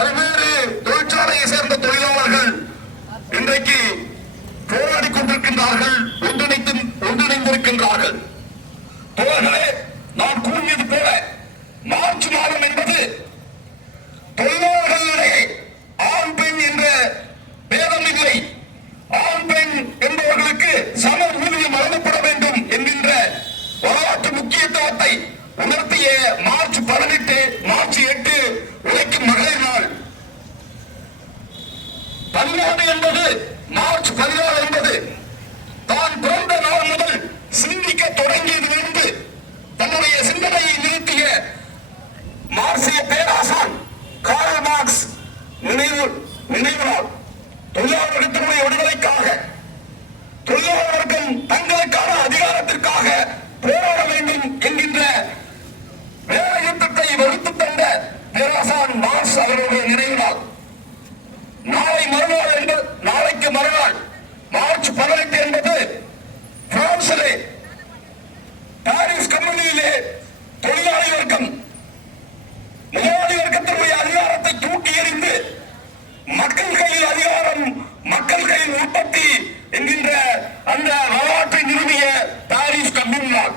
பல்வேறு தொழிற்சாலையை சேர்ந்த தொழிலாளர்கள் இன்றைக்கு போராடி கொண்டிருக்கின்றார்கள், ஒன்றிணைந்திருக்கின்றார்கள். தோழர்களே, நான் கூறியது போல மார்ச் மாதம் என்பது தொழிலாளர்களிடையே ஆண் பெண் என்ற பேதம் இல்லை, ஆண் பெண் என்பவர்களுக்கு சம ஊதியம் வழங்கப்பட வேண்டும் என்கின்ற வரலாற்று முக்கியத்துவத்தை உணர்த்திய மார்ச் 18, மார்ச் 8 உழைக்கும் மகளிர் நாள். 14 என்பது, மார்ச் 14 என்பது தான் பிறந்த நாள் முதல் சிந்திக்க தொடங்கியதிலிருந்து தன்னுடைய சிந்தனையை நிறுத்திய மார்க்சிய பேராசான் கார்ல் மார்க்ஸ் நினைவு நாள். தொழிலாளர் வர்க்கத்தினுடைய விடுதலைக்காக, தொழிலாளர் வர்க்கம் தங்களுக்கான அதிகாரத்திற்காக போராட வேண்டும் என்கின்ற வேலையுத்தத்தை வகுத்து தந்த பேராசான் மார்க்ஸ் அவர்களுடைய நினைவு நாள். நாளைக்கு மறுநாள் மார்ச் 18 என்பது பிரான்சிலே பாரிஸ் கம்யூனிலே தொழிலாளி வர்க்கம் முதலாளி வர்க்கத்தினுடைய அதிகாரத்தை தூக்கி எறிந்து மக்கள் கையில் அதிகாரம், மக்கள் கையில் உற்பத்தி என்கின்ற அந்த வரலாற்றை நிறுவிய பாரிஸ் கம்யூன் நாள்.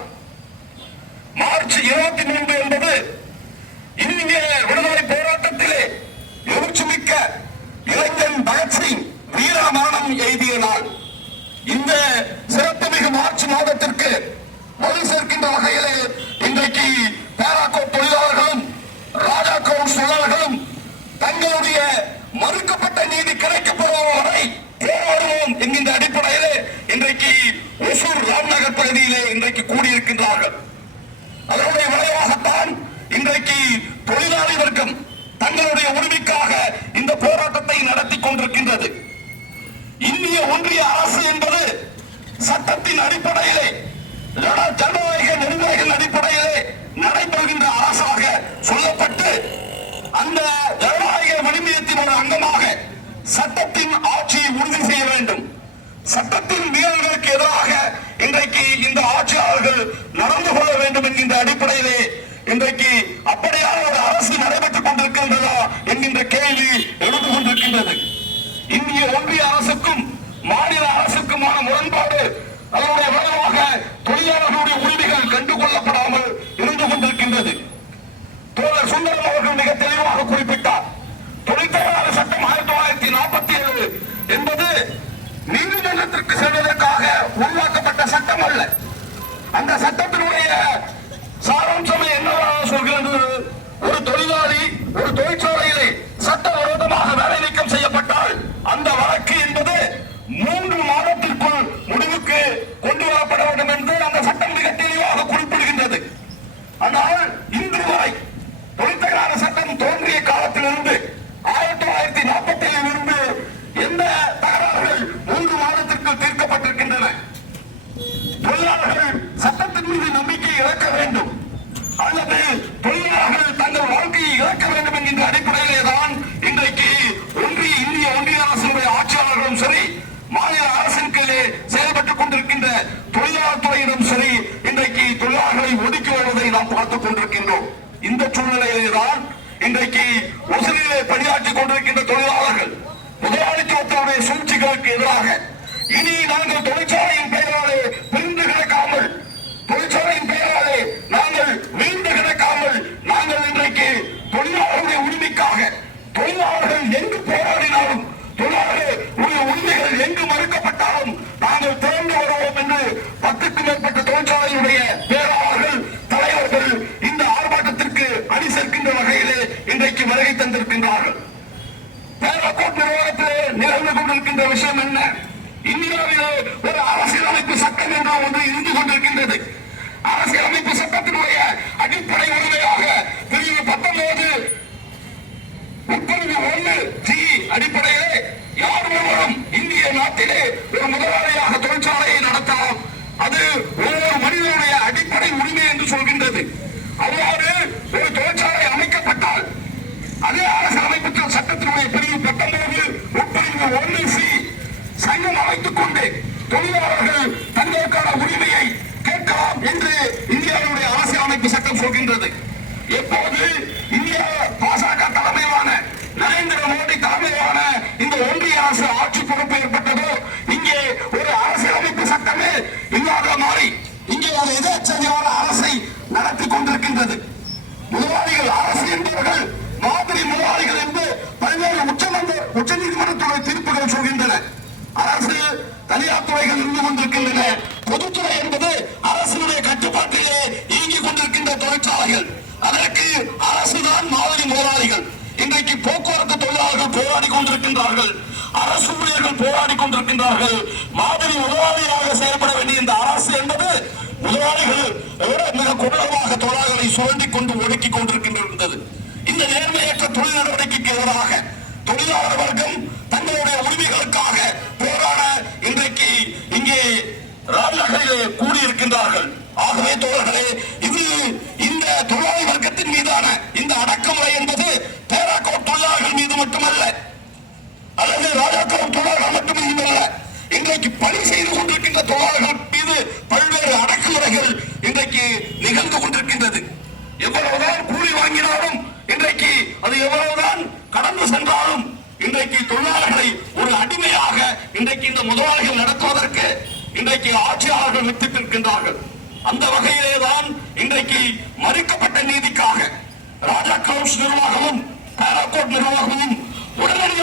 மார்ச் 23 என்பது இந்திய விடுதலை போராட்டத்திலே எழுச்சிமிக்க இளைஞன் பகத்சிங் வீரமரணம் எய்திய நாள். இந்த சிறப்புமிகு மார்ச் மாதத்திற்கு வலு சேர்க்கின்ற வகையிலே இன்றைக்கு பேராக்கோட் தொழிலாளர்களும் ராஜாக்கோட் தொழிலாளர்களும் தங்களுடைய மறுக்கப்பட்ட நீதி கிடைக்கப்படும் வரை போராடுவோம் என்கின்ற அடிப்படையிலே இன்றைக்கு ஒசூர் ராம்நகர் பகுதியிலே இன்றைக்கு கூடியிருக்கின்றார்கள். அதனுடைய விளைவாகத்தான் இன்றைக்கு தொழிலாளி வர்க்கம் தங்களுடைய உரிமைக்காக இந்த போராட்டத்தை நடத்தி கொண்டிருக்கின்றது. இந்திய ஒன்றிய அரசு என்பது சட்டத்தின் அடிப்படையிலே, ஜனநாயக நெறிமுறைகள் அடிப்படையிலே நடைபெறுகின்ற அரசாக சொல்லப்பட்டு அந்த ஜனநாயக விழுமியத்தின் ஒரு அங்கமாக சட்டத்தின் ஆட்சியை உறுதி செய்ய வேண்டும். சட்டத்தின் மீறல்களுக்கு எதிராக இன்றைக்கு இந்த ஆட்சியாளர்கள் நடந்து கொள்ள வேண்டும் என்கின்ற அடிப்படையிலே இன்றைக்கு அப்படியான ஒரு அரசு நடைபெற்றுக் கொண்டிருக்கின்றதா என்கின்ற கேள்வி எழுந்து கொண்டிருக்கின்றது. இந்திய ஒன்றிய அரசுக்கும் மாநில அரசுக்குமான முரண்பாடு, அதனுடைய விளைவாக தொழிலாளர்களுடைய உரிமைகள் கண்டுகொள்ளப்படாமல் இருந்து கொண்டிருக்கின்றது. தோழர் சுந்தரம் அவர்கள் மிக தெளிவாக குறிப்பிட்டார். தொழிற்சாலை சட்டம் 1947 என்பது நீதிமன்றத்திற்கு செல்வதற்காக உருவாக்கப்பட்ட சட்டம் அல்ல. அந்த சட்டத்தினுடைய சாராம்சம் என்னவாக சொல்கிறது? ஒரு தொழிலாளி ஒரு தொழிற்சாலையிலே சட்டவிரோதமாக வேலை நீக்கம் செய்யப்பட்டால் அந்த வழக்கு என்பது 3 மாதத்திற்குள் முடிவுக்கு கொண்டு வரப்பட வேண்டும் என்று அந்த சட்டம் மிக தெளிவாக குறிப்பிடுகின்றது. ஆனால் இன்று வரை தொழிற்சங்க சட்டம் தோன்றிய காலத்திலிருந்து 1947 இருந்து எந்த தகராறுகள் 3 மாதத்திற்கு தீர்க்கப்பட்டிருக்கின்றன? தொழிலாளர்கள் சட்டத்தின் மீது நம்பிக்கை இழக்க வேண்டும் அல்லது தொழிலாளர்கள் தங்கள் வாழ்க்கையை இழக்க வேண்டும் என்கின்ற அடிப்படையிலே தான் இன்றைக்கு இந்திய ஒன்றிய அரசுடைய ஆட்சியாளர்களும் சரி, மாநில அரசின் கீழே செயல்பட்டுக் கொண்டிருக்கின்ற தொழிலாளர் துறையிடம் சரி இன்றைக்கு தொழிலாளர்களை ஒதுக்கி வருவதை நாம் பார்த்துக் கொண்டிருக்கின்றோம். இந்த சூழ்நிலையிலே தான் இன்றைக்கு ஒசூரிலே பணியாற்றிக் கொண்டிருக்கின்ற தொழிலாளர்கள் முதலாளித்துவத்தினுடைய சூழ்ச்சிகளுக்கு எதிராக இனி நாங்கள் தொழிற்சாலையின் பெயராலே பிரிந்து கிடக்காமல், தொழிற்சாலையின் பெயராலே நாங்கள் வீழ்ந்து கிடக்காமல், நாங்கள் இன்றைக்கு தொழிலாளர்களுடைய உரிமைக்காக தொழிலாளர்கள் எங்கு போராடினாலும், தொழிலாளர்களுடைய உரிமைகள் எங்கு மறுக்கப்பட்டாலும் நாங்கள் திறந்து வருவோம் என்று 10க்கும் மேற்பட்ட தொழிற்சாலையுடைய பேராளர்கள், தலைவர்கள் இந்த ஆர்ப்பாட்டத்திற்கு அணி சேர்க்கின்ற வகையிலே இன்றைக்கு வருகை தந்திருக்கின்றார்கள். பேராக்கோட் நிர்வாகத்திலே நிகழ்ந்து கொண்டிருக்கின்ற விஷயம் என்ன? இந்தியாவிலே ஒரு அரசியலமைப்பு சட்டம் என்ற ஒன்று இருந்து கொண்டிருக்கின்றது. அரசியலமைப்பு சட்டத்தினுடைய அடிப்படை உரிமையாக பிரிவு 19 உட்பிரிவு 1G அடிப்படையிலே யார் ஒருவரும் இந்திய நாட்டிலே ஒரு முதலாளியாக தொழிற்சாலையை நடத்தலாம். அது ஒவ்வொரு மனிதனுடைய அடிப்படை உரிமை என்று சொல்கின்றது. அவ்வாறு ஒரு தொழிற்சாலை அமைக்கப்பட்டால் அதே அரசியலமைப்பு சட்டத்தினுடைய பிரிவு 19 உட்பிரிவு 1C சங்கம் அமைத்துக் கொண்டு தொழிலாளர்கள் தங்களுக்கான உரிமையை கேட்கலாம் என்று இந்தியாவுடைய அரசியலமைப்பு சட்டம் சொல்கின்றது. எப்போது இந்தியா பாஜக தலைமையிலான இல்லாத மாறி இங்கே ஒரு எதேச்சதிகார அரசை நடத்தி கொண்டிருக்கின்றது. முதலாளிகள் அரசு என்பவர்கள் மாதிரி முதலாளிகள் என்று பல்வேறு உச்ச நீதிமன்றத்துறை தீர்ப்புகள் சொல்கின்றன. அரசு தனியார் துறைகள் இருந்து கொண்டிருக்கின்றன. பொதுத்துறை என்பது அரசினுடைய கட்டுப்பாட்டிலே இயங்கிக் கொண்டிருக்கின்ற தொழிற்சாலைகள். அதற்கு அரசுதான் மாதிரி முதலாளிகள். இன்றைக்கு போக்குவரத்து தொழிலாளர்கள் போராடி கொண்டிருக்கின்றார்கள், அரசு ஊழியர்கள் போராடி கொண்டிருக்கின்றார்கள். மாதிரி முதலாளியாக செயல்பட வேண்டிய இந்த அரசு என்பது முதலாளிகள் மிக கொடூரமாக தொழிலாளர்களை சுரண்டிக் கொண்டு ஒடுக்கிக் கொண்டிருக்கின்றது. இந்த நேர்மையற்ற தொழில் நடவடிக்கைக்கு எதிராக தொழிலாளர் வர்க்கம் தங்களுடைய உரிமைகளுக்காக போராட இன்றைக்கு இங்கே ராஜ்நகரிலே கூடியிருக்கின்றார்கள். ஆகவே தோழர்களே, இது இந்த தொழிலாளர் வர்க்கத்தின் மீதான இந்த அடக்குமுறை என்பது பேராக்கோட் தொழிலாளர்கள் மீது மட்டுமல்ல, அல்லது ராஜாக்கோட் தொழிலாளர்கள் மட்டுமல்ல, இன்றைக்கு பணி செய்து கொண்டிருக்கின்ற தொழிலாளர்கள் மீது பல்வேறு அடக்குமுறைகள் இன்றைக்கு நிகழ்ந்து கொண்டிருக்கின்றது. எவ்வளவுதான் கூலி வாங்கினாலும் இன்றைக்கு அது எவ்வளவுதான் கடந்து சென்றாலும் இன்றைக்கு தொழிலாளர்களை ஒரு அடிமையாக இன்றைக்கு இந்த முதலாளிகள் நடத்துவதற்கு இன்றைக்கு ஆட்சியாளர்கள் வித்திட்டிருக்கின்றார்கள். அந்த வகையிலேதான் இன்றைக்கு மறுக்கப்பட்ட நீதிக்காக ராஜா கிளப்ஸ் நிர்வாகமும் பேராகோட் நிர்வாகமும் உடனடியாக